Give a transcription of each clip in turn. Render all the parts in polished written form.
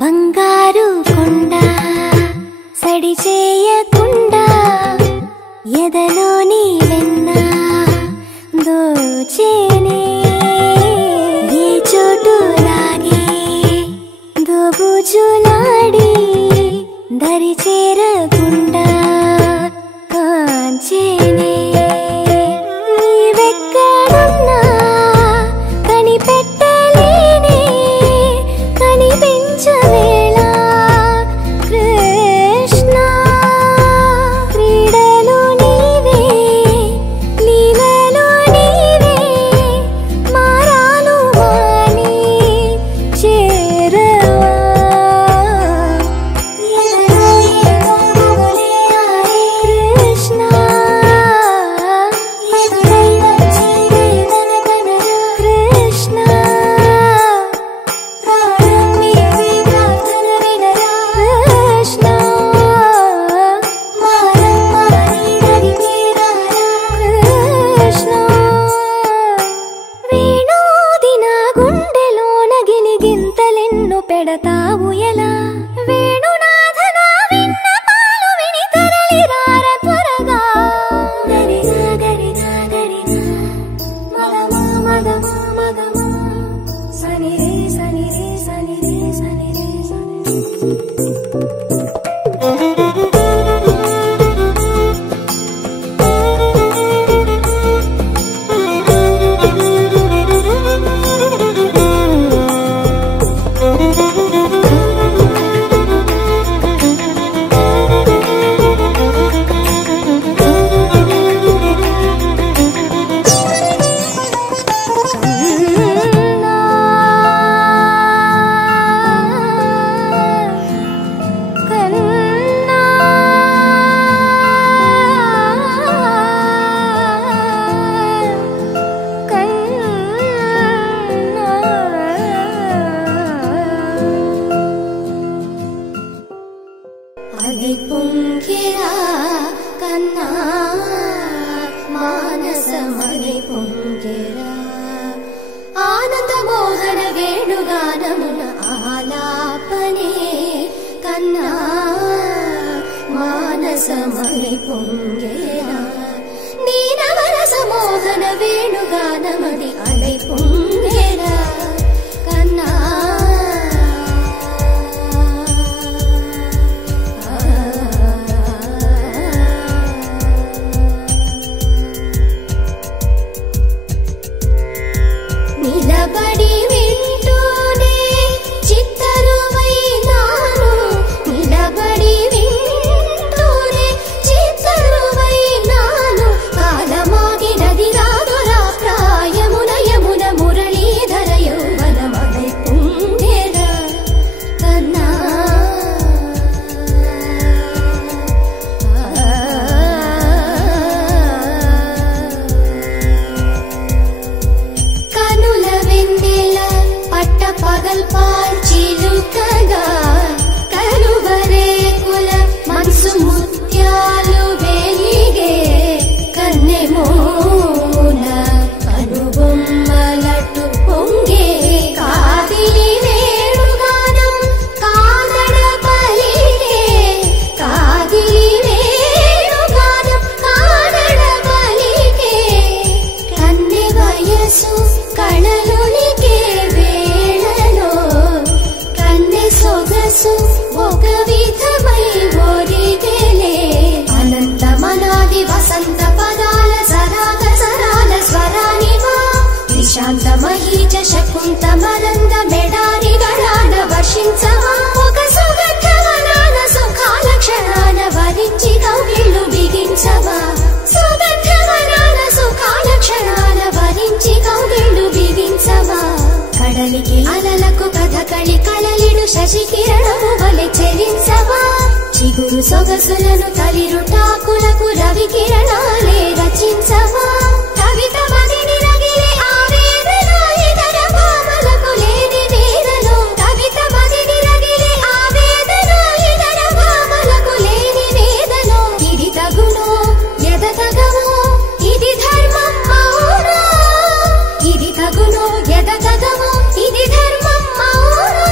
బంగారు కొండ సడి చేయకుండా ఎదలోని వెన్న దోచేనే ఏ చోటు లాగే దోబుజులాడి దరి చేరకుండా కాంచేనే నీవెక్కడున్నా కనిపెట్టలేనే కనిపించవేళ కృష్ణ క్రీడలు నీవే లీలలు నీవే మారాలు వాణి చేరవా కృష్ణ కృష్ణ పెడతావు ఎలా వేణునాథన విన్నపాలు విని తరలి రార త్వరగా దరిగా దరిగా దరిగా మగమా మగమా మగమా సని రే సని రే సని రే సని రే పొంగిరా కన్నా మానసమణి పొంగిరా ఆనంద మోహన వేణుగానమున ఆలాపనే కన్నా మానసమణి పొంగిరా నీనవరస మోహన వేణుగానమది అలై పొంగిరా కన్నా నిలబడి వింటూనే చిత్తరువైనాను నిలబడి వింటూనే చిత్తరువైనాను కాలమాగినది రాదురా ప్రాయమున యమున మురళీధర యౌవనమై పుంగెర కన్నా పగల్పాల్ చిలుకగా కలువరేకుల మనసు ముత్యాలు వెలిగే కన్నెమోన కనుబొమ్మలటు పొంగే కాదిలి వేణుగానం కాదడ పలికే కాదిలి వేణుగానం కాదడ పలికే కన్నె వయసు కళలునికే ఒక విధమై ఒరిగెలే అనంతమనాది వసంత పదాల సరాగ సరాల స్వరానివా నిశాంత మహీజ శకుంత మరంద మెడారి గడాన వర్షించవా ఒక సుగంధవనాన సుఖాల క్షణాన వరించి కౌగిళ్ళు బిగించవా సుగంధవనాన సుఖాల క్షణాన వరించి కౌగిళ్ళు బిగించవా కడలికి అలలకు కథకళి కలలిడు శశికిరణము వలె చెలించవా చిగురు సొగసులను తలిరుటాకులకు రవి కిరణాలే రచించవా కవిత మదిని రగిలే ఆవేదన ఇతర భావలకు లేని వేదలో కవిత మదిని రగిలే ఆవేదన ఇతర భావలకు లేని వేదలో ఇది తగునో ఎద తగమో ఇది ధర్మం మౌనా ఇది తగునో ఎద తగమో ఇది ధర్మం మౌనా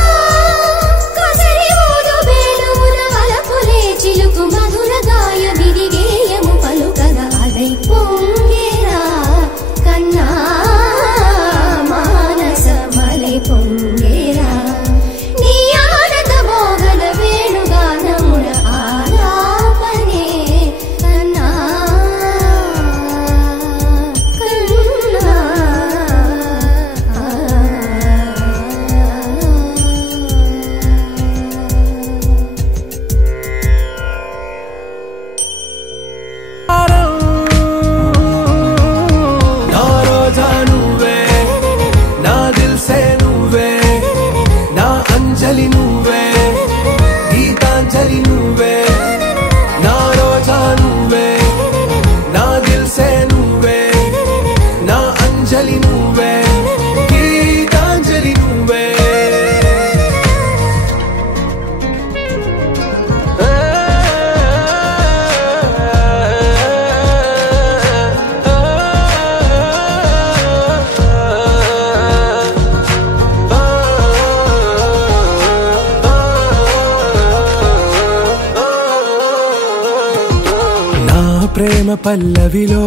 పల్లవిలో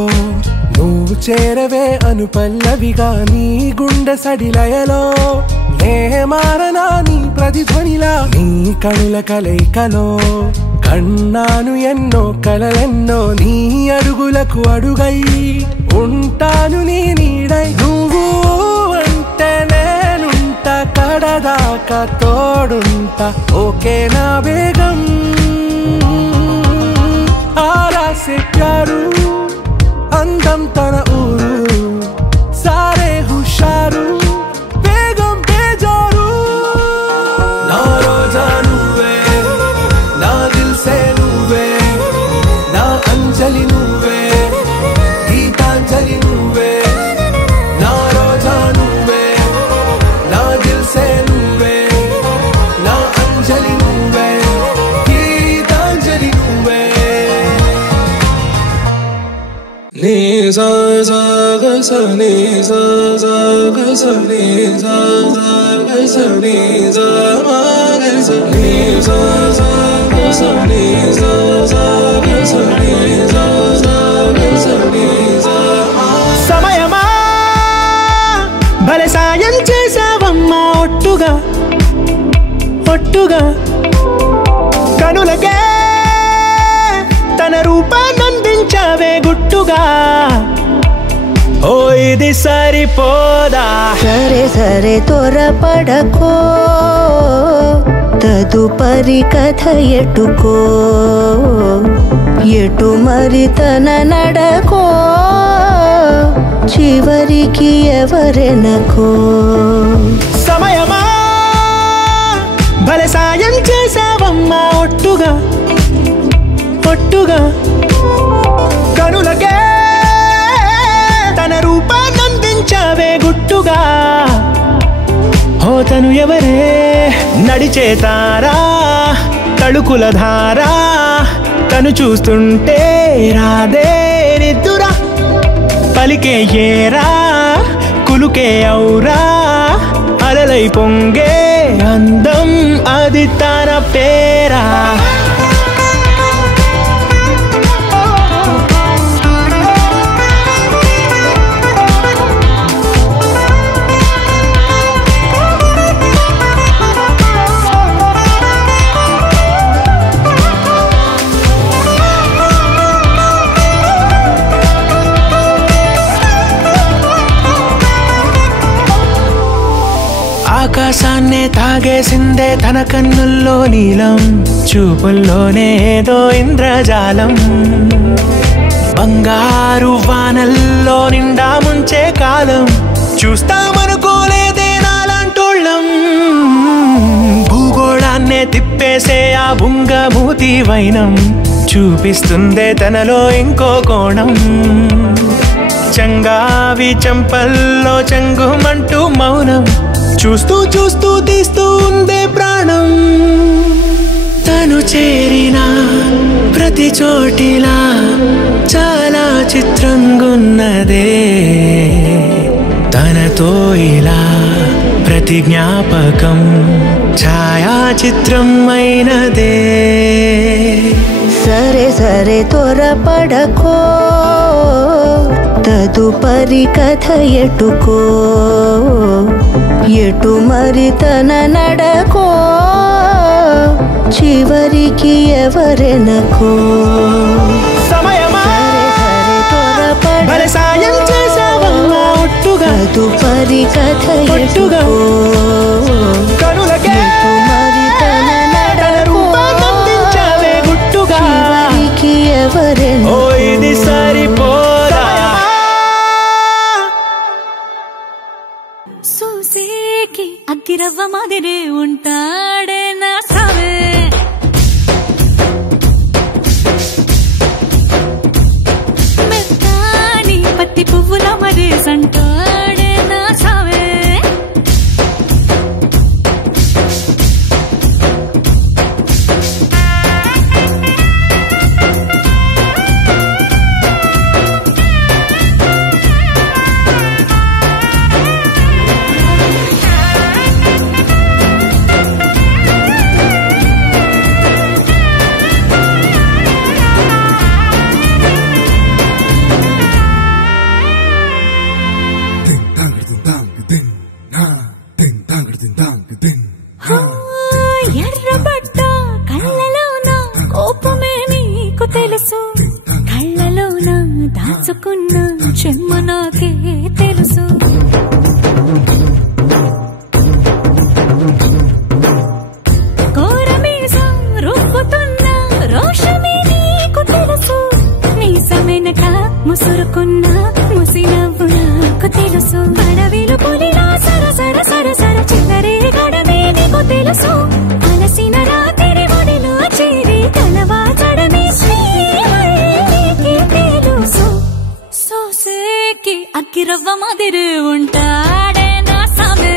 నువ్వు చేరవే అను పల్లవిగా నీ గుండె సడిలయలో నే మారనా నీ ప్రతిధ్వనిలా నీ కనుల కలయికలో కన్నాను ఎన్నో కలలెన్నో నీ అడుగులకు అడుగై ఉంటాను నీ నీడై నువ్వు అంటే నేనుంట కడదాకా తోడుంటా ఓకే నా బేగం आरा से प्यारू अंदम तन ऊरू सारे हुशारू बेगम बेजारू ना रोजा नुवे ना दिल से नुवे ना अंजलि नुवे गीतांजलि नुवे ना रोजा नुवे ना दिल से नुवे ना Anjali नुवे Geetanjali नुवे ni sa sa ga sa ni sa sa ga sa ni sa sa ga sa ni sa ma ga sa ni sa sa ga sa ni sa sa ga sa ni sa sa ga sa ni sa samayama bale sayam chesavamma ottuga ottuga kanulage తన రూపాన్నందించావే గుట్టుగా ఓ ఇది సరిపోదా సరే సరే త్వరపడకో తదుపరి కథ ఎటుకో ఎటు మరి తన నడకో చివరికి ఎవరెనకో సమయమా భలే సాయం చేసావమ్మా ఒట్టుగా ఒట్టుగా కనులకే తన రూపాన్నందించావే గుట్టుగా ఓ తను ఎవరే నడిచే తారా తళుకుల ధారా తను చూస్తుంటే రాదే నిద్దురా పలికే ఏరా కులుకే ఔరా అలలై పొంగే అందం అది తన పేరా ఆకాశాన్నే తాగేసిందే తన కన్నుల్లో నీలం చూపుల్లోనే ఏదో ఇంద్రజాలం బంగారు వానల్లో నిండా ముంచే కాలం చూస్తామనుకోలేదే నాలాంటోళ్ళం భూగోళాన్నే తిప్పేసే ఆ బుంగమూతి వైనం చూపిస్తుందే తనలో ఇంకో కోణం చంగావి చంపల్లో చంగుమంటూ మౌనం చూస్తూ చూస్తూ తీస్తూ ఉందే ప్రాణం తను చేరిన ప్రతి చోటిలా చాలా చిత్రంగున్నదే తనతో ఇలా ప్రతి జ్ఞాపకం ఛాయాచిత్రం అయినదే సరే సరే త్వరపడకో తదుపరి కథ ఎటుకో ఎటు మరి తన నడకో చివరికి ఎవరెనకో సమయమా సరే త్వరపడకో సాయం చేసావమ్మా ఒట్టుగా తదుపరి కథ ఎటుకో కనులకే ఎటు మరి తన నడకో గుట్టుగా చివరికి ఎవరెనకో ఓ ఇది సరిపోదా సూసేకి అగ్గిరవ్వ మాదిరే ఉంటాడే నా సావే మెత్తాని పత్తి పువ్వుల మరి సంటాడే నా సావే ముసురుకున్న చెమ్మ నాకే తెలుసు. కోరమీసం రుబ్బుతున్న రోషమే నీకు తెలుసు. మీసమెనక ముసురుకున్న ముసినవ్వు నాకు తెలుసు. అడవిలు పులిలా సరసర సరసర చిల్లరే గడమే నీకు తెలుసు. అలసిన రాత్రి ఒడిలో చేరి కలవాచడమే శ్రీకి తెలుసు. సోసేకి అగ్గిరవ్వ మాదిరి ఉంటాడే నా సామే.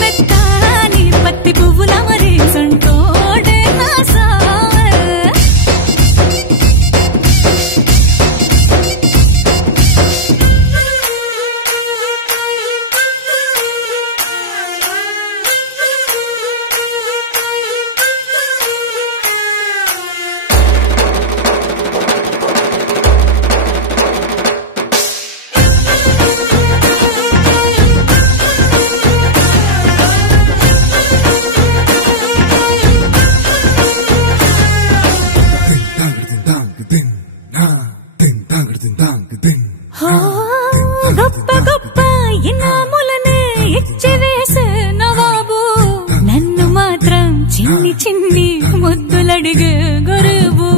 మెత్తాని పత్తి పువ్వుల మరి సంటోడే నా సామే. గొప్ప గొప్ప ఇనాములనే ఇచ్చి వేసే నవాబు. నన్ను మాత్రం చిన్ని చిన్ని ముద్దులడిగే గురువు.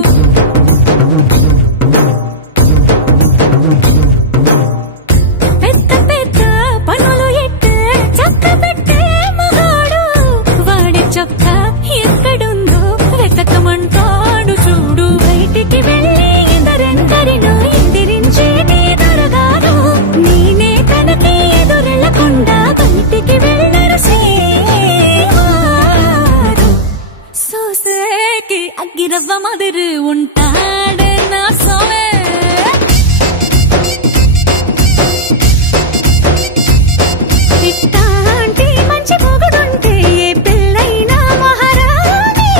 పెద్ద పెద్ద పనులు ఎట్టే చక్క పెట్టే మగాడు. వాడి చొక్క ఎక్కడుందో వెతకమంటాడు చూడు. బయటికి వెళ్ళి ఇద్దరెందరినో ఎదిరించేటి దొరగారు. నేనే తనకి ఎదురెళ్ళకుండా బయటికి వెళ్ళరు శ్రీవారు. సోసేకి అగ్గిరవ్వ మాదిరి ఉంటాడే నా సోమే. ఇట్టాంటి మంచి మొగుడుంటే ఏ పిల్లైనా మహారాణి.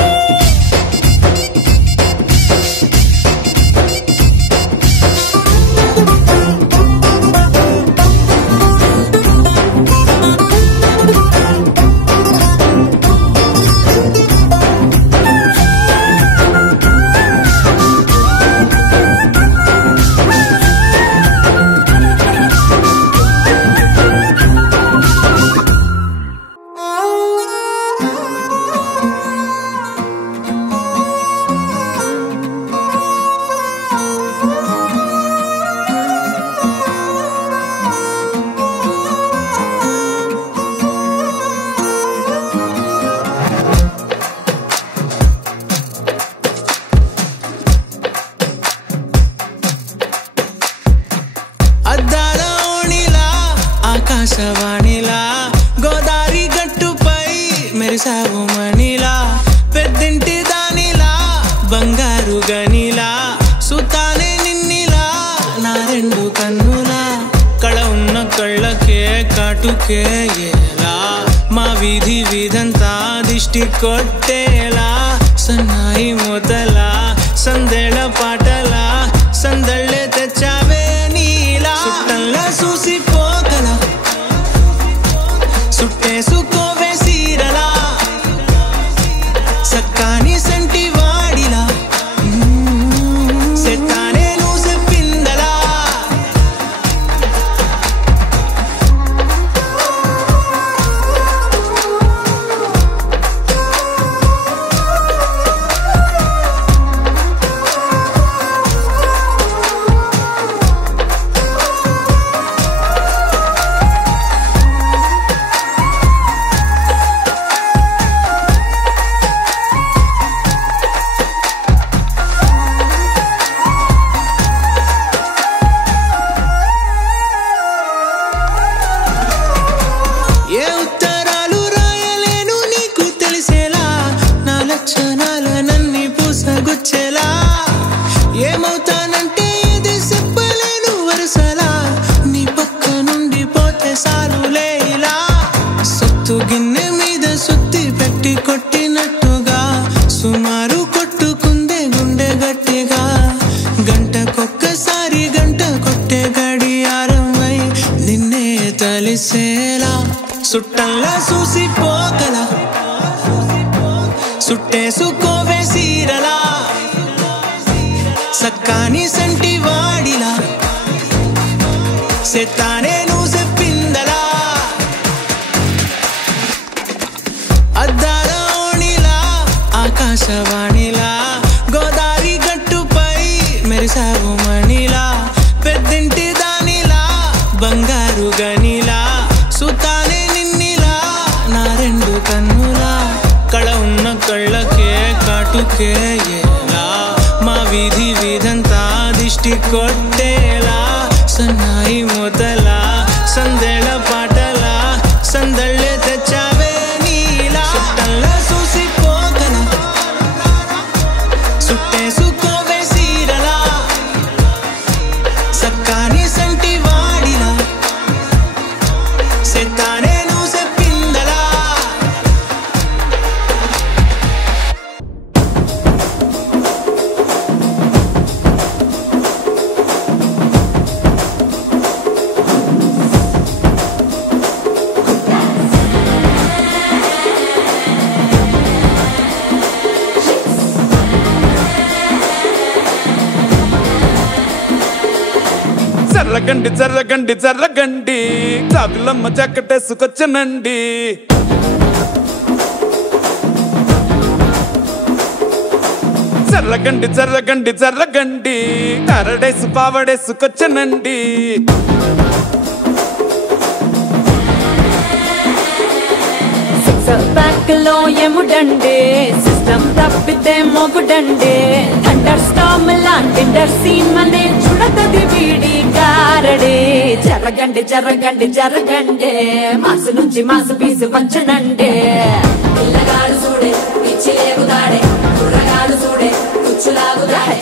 అద్దాల ఓణిలా ఆకాశవాణిలా గోదారి గట్టుపై మెరిసావు మణిలా. పెద్దింటి దానిలా బంగారు గనిలా సుతానే నిన్నిలా నా రెండు కన్నులా. కళ ఉన్న కళ్ళకే కాటుకే ఎలా మా వీధి వీధంతా దిష్టి కొట్టేలా. సన్నాయి మూతలా సందేళ పాటలా సందళ్ళే తెచ్చావే నీలా. సుట్టల్లా చూసిపోగల సుట్టేసుకోవే సీరలా. సక్కాని సంటి వాడిలా సెట్టానే నువ్వు చెప్పిందలా. ఏ ఉత్తరాలు రాయలేను నీకు తెలిసేలా. నా లక్షణాలనన్నీ పూసగుచ్చేలా. ఏమవుతానంటే ఇది చెప్పలేను వరుసలా. నీ పక్క నుండి పోతే సారులే ఇలా. సత్తు గిన్నె మీద సుత్తి పెట్టి కొట్టినట్టుగా సుమారు కొట్టుకుందే గుండె గట్టిగా. గంటకొక్కసారి గంట కొట్టే గడియారమై నిన్నే తలిసేలా. సుట్టల్లా చూసిపోగల సుట్టేసుకోవే సీరలా సక్కాని సంటి వాడిలా సెత్తానే నువ్వు చెప్పిందలా అద్దాల ఓణిలా ఆకాశవాణిలా గోదావరి గట్టుపై మెరిసావు మణిలా పెద్దింటి దానిలా బంగారు గనిలా సుతానే నిన్నిలా నా రెండు కన్నులా కళ ఉన్న కళ్ళకే కాటుకే ఏలా మా వీధి వీధంతా దిష్టి కొట్టేలా సన్నాయి మొదలా సందేళ పాటలా సందళ్ళే తెచ్చావే నీలా చుట్టల్లా చూసిపోగల సుట్టేసుకోవే సీరలా సక్కాని సంటి వాడిలా సెత్తానే నువ్వు చెప్పిందలా జర్రగండి జర్రగండి జర్రగండి చాదులమ్మ చక్కటేసుకొచ్చనండి జర్రగండి జర్రగండి జర్రగండి కరడేసు పావడేసుకొచ్చనండి బ్యాక్ లో ఎముడండే సిస్టమ్ తప్పితే మొగుడండే థండర్ స్టామ్ లాంటి సీమనే చూడతది వీడి గారడే జరగండి జరగండి జరగండే మాసు నుంచి మాసు పీసు వచ్చనండే పిల్లగాడు చూడే పిచ్చి లేగుదాడే కుర్రగాడు చూడే కుచ్చులాగుదాడే